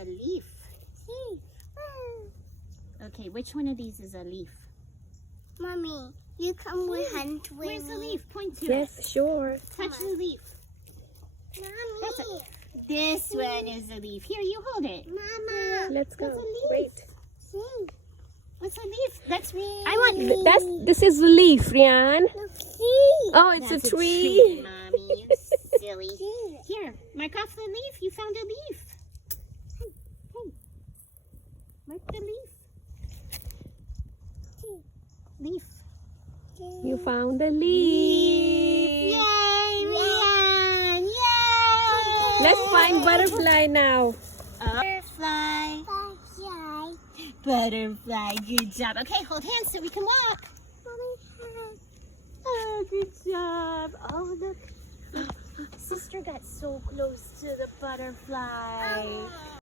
a leaf. Okay, which one of these is a leaf? Mommy, you come with hunt with Where's the me. leaf? Point to Yes, it. sure. Touch the leaf. That's Mommy. it. This one is a leaf. Here, you hold it. Mama. Let's go. That's a leaf. Wait. See. What's a leaf? That's me. I want this is the leaf, Rian. See. Oh, it's That's a tree. Mommy, you silly. Here, mark off the leaf. You found a leaf. Hey, mark the leaf. Leaf. You found the leaf. Yay, Rian! Yay! Let's find butterfly now. Butterfly. Bye. Butterfly. Good job. Okay, hold hands so we can walk. Oh, good job. Oh, look. Sister got so close to the butterfly.